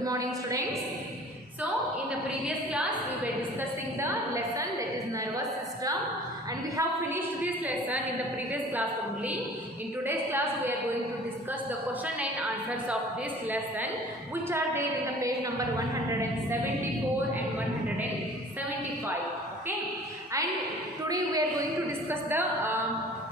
Good morning, students. So in the previous class we were discussing the lesson that is nervous system, and we have finished this lesson in the previous class only. In today's class we are going to discuss the question and answers of this lesson, which are there in the page number 174 and 175. Okay, and today we are going to discuss the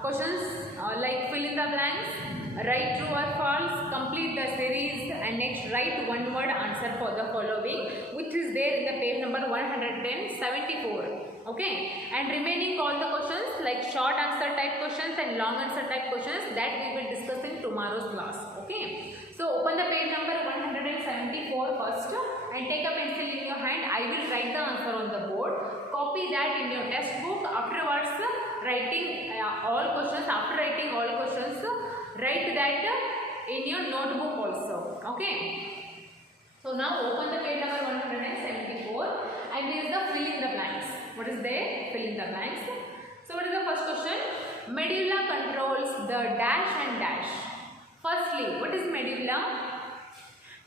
questions like fill in the blanks, write true or false, complete the series, and next write one word answer for the following, which is there in the page number 174. Okay, and remaining all the questions like short answer type questions and long answer type questions, that we will discuss in tomorrow's class. Okay, so open the page number 174 first and take a pencil in your hand. I will write the answer on the board. Copy that in your textbook. Afterwards, writing all questions. After writing all questions, write that in your notebook also. Okay. So now open the page number 174 and there is the fill in the blanks. What is there? Fill in the blanks. So what is the first question? Medulla controls the dash and dash. Firstly, what is medulla?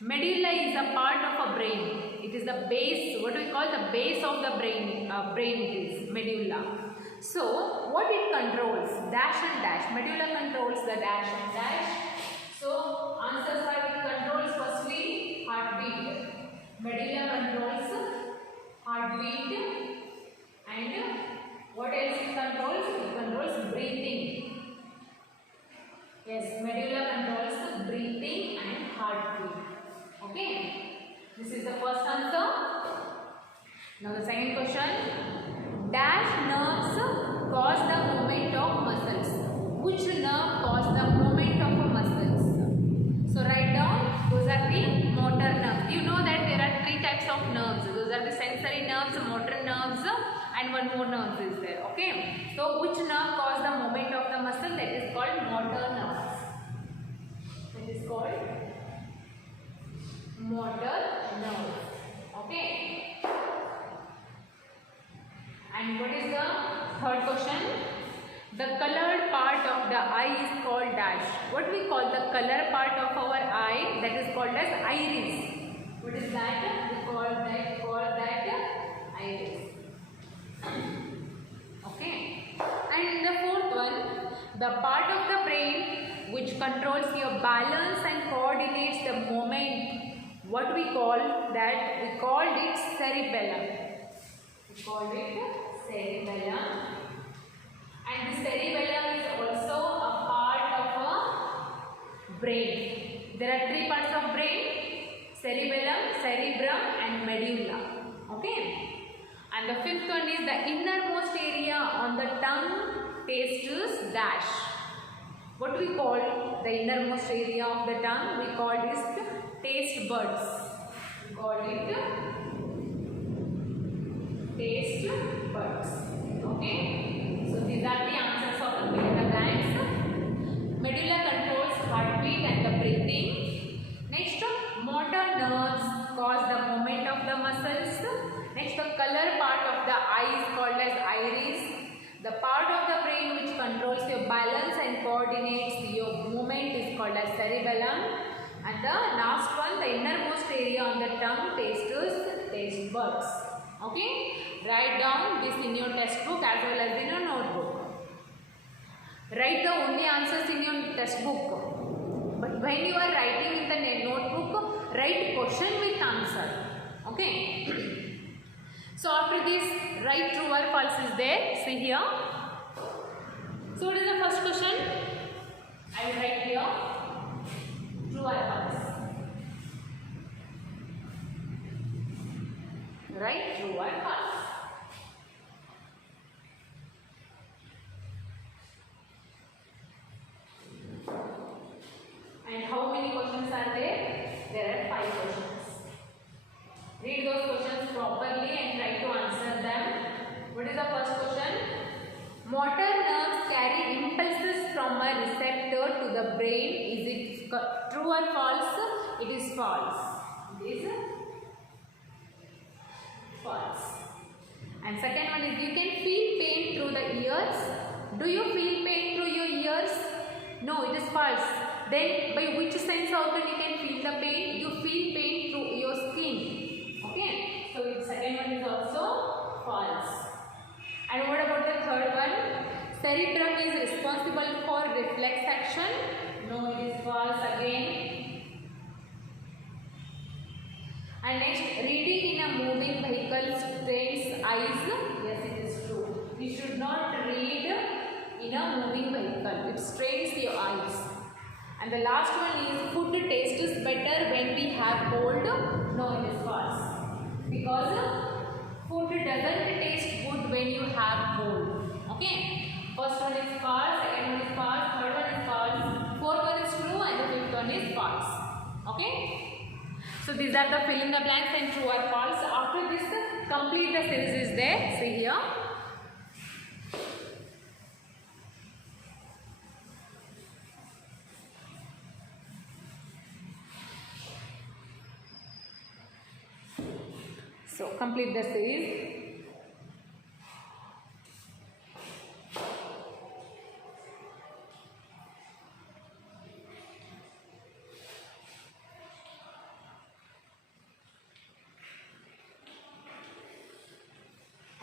Medulla is a part of a brain. It is the base, what we call the base of the brain. Brain it is medulla. So what it controls? Dash and dash. Medulla controls the dash and dash. So answers are, it controls firstly heartbeat. Medulla controls heartbeat, and what else it controls? It controls breathing. Yes, medulla controls breathing and heartbeat. Okay, this is the first answer. Now the second question. Dash nerves cause the movement of muscles. Which nerve cause the movement of muscles? So write down, those are the motor nerves. You know that there are three types of nerves. Those are the sensory nerves, motor nerves, and one more nerve is there. Okay, so which nerve cause the movement of the muscle? That is called motor nerves. That is called motor nerve. Okay, and what is the third question? The colored part of the eye is called dash. What we call the color part of our eye, that is called as iris. What is that? We call that iris. Okay, and in the fourth one, the part of the brain which controls your balance and coordinates the movement, what we call that? We called it cerebellum. We called it cerebellum. And the cerebellum is also a part of a brain. There are three parts of brain: cerebellum, cerebrum, and medulla. Okay. And the fifth one is the innermost area on the tongue, tastes dash. What we call the innermost area of the tongue? We call this taste buds. We call it taste buds. Okay. So these are the answers of the fill in the blanks. Medulla controls heartbeat and the breathing. Next, motor nerves cause the movement of the muscles. Next, the color part of the eye is called as iris. The part of the brain which controls your balance and coordinates your movement is called as cerebellum. And the last one, the innermost area on the tongue, taste buds. Okay, write down this in your textbook as well as in your notebook. Write the only answers in your textbook, but when you are writing in the notebook, write question with answer. Okay. So after this, write true or false is there. See here. So what is the first question? I will write here true or false. Write true or false. And how many questions are there? There are 5 questions. Read those questions properly and try to answer them. What is the first question? Motor nerves carry impulses from a receptor to the brain. Is it true or false? It is false. It is false. And second one is, you can feel pain through the ears. Do you feel pain through your ears? No, it is false. Then by which sense organ you can feel the pain? You feel pain through your in a moving vehicle. It strains your eyes. And the last one is food tastes better when we have cold. No, it is false. Because food doesn't taste good when you have cold. Okay. First one is false, second one is false, third one is false, fourth one is true, and the fifth one is false. Okay. So these are the fill in the blanks and true or false. After this, complete the series is there. See here. So complete the series.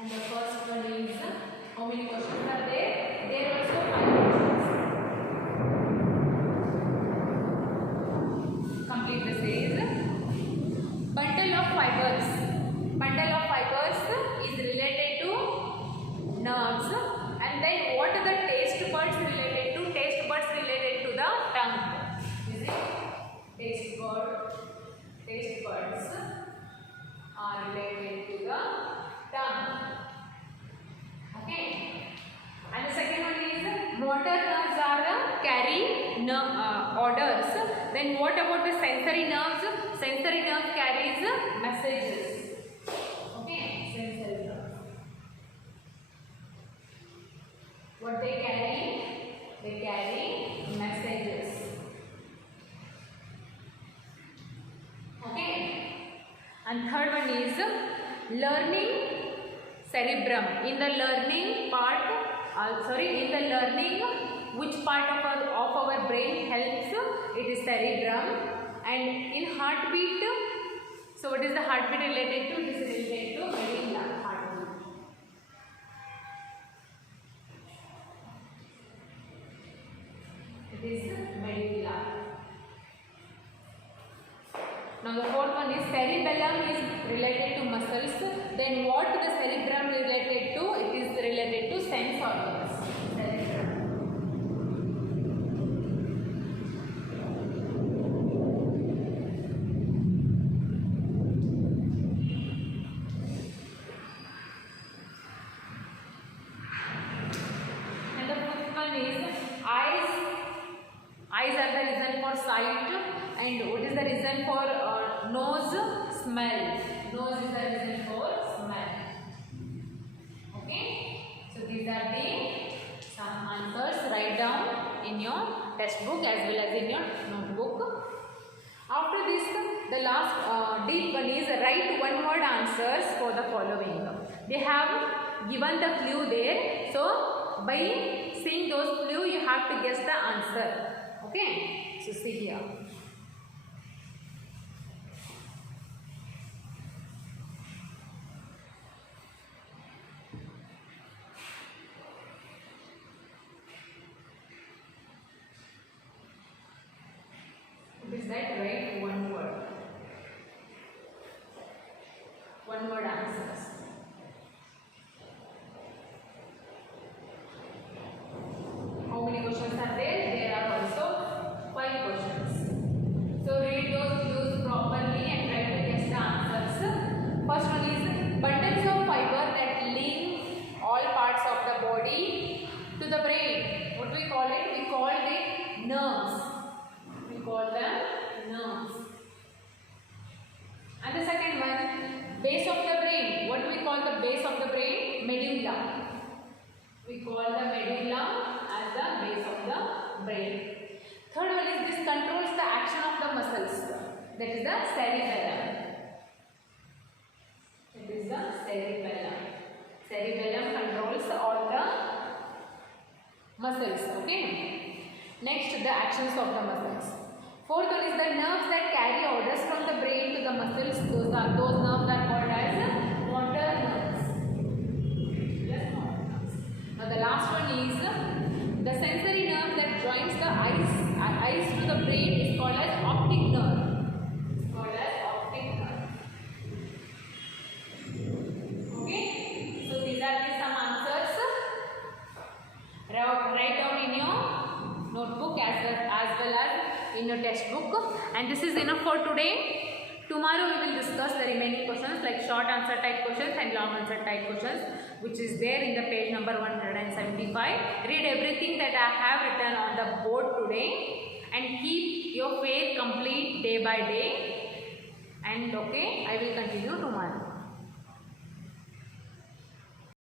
And the first one is, how many questions are there? There are also 5 questions. Complete the series. Bundle of fibers. Bundle of fibers is related to nerves. And then what are the taste buds related to? Taste buds related to the tongue. Is it? Taste buds are related to the tongue. Okay. And the second one is motor nerves are carry orders. Then what about the sensory nerves? Sensory nerves carries messages. Okay. Sensory nerves. What they carry? They carry messages. Okay. And third one is learning cerebrum. In the learning part, in the learning, which part of our brain helps? It is cerebrum. And in heartbeat, so what is the heartbeat related to? It is related to medulla, heartbeat. It is medulla. Now the fourth one is cerebellum is related to muscles. Then what the cerebrum related to? It is related to sense organs. Cerebrum. And the fifth one is eyes. Eyes are the reason for sight. And what is the reason for nose? Smell. Nose is the reason for smell. Okay. So these are the some answers. Write down in your textbook as well as in your notebook. After this, the last deep one is write one word answers for the following. They have given the clue there. So by seeing those clue, you have to guess the answer. Okay. So see here. Is that right? One word. One word answers. How many questions are there? There are also 5 questions. So read those clues properly and try to guess the answers. First one is bundles of fiber that link all parts of the body to the brain. What we call it? We call it nerves. We call them nerves. And the second one, base of the brain. What do we call the base of the brain? Medulla. We call the medulla as the base of the brain. Third one is this controls the action of the muscles. That is the cerebellum. It is the cerebellum. Cerebellum controls all the muscles. Okay. Next, the actions of the muscles. Fourth one is the nerves that carry orders from the brain to the muscles. Those nerves are called as motor nerves. Yes, motor nerves. Now the last one is the sensory nerve that joins the eyes to the brain is called as optic nerve. It's called as optic nerve. Okay. So these are some answers. Write notebook as well as in your textbook. And this is enough for today. Tomorrow we will discuss the remaining questions like short answer type questions and long answer type questions, which is there in the page number 175. Read everything that I have written on the board today and keep your faith complete day by day. And okay, I will continue tomorrow.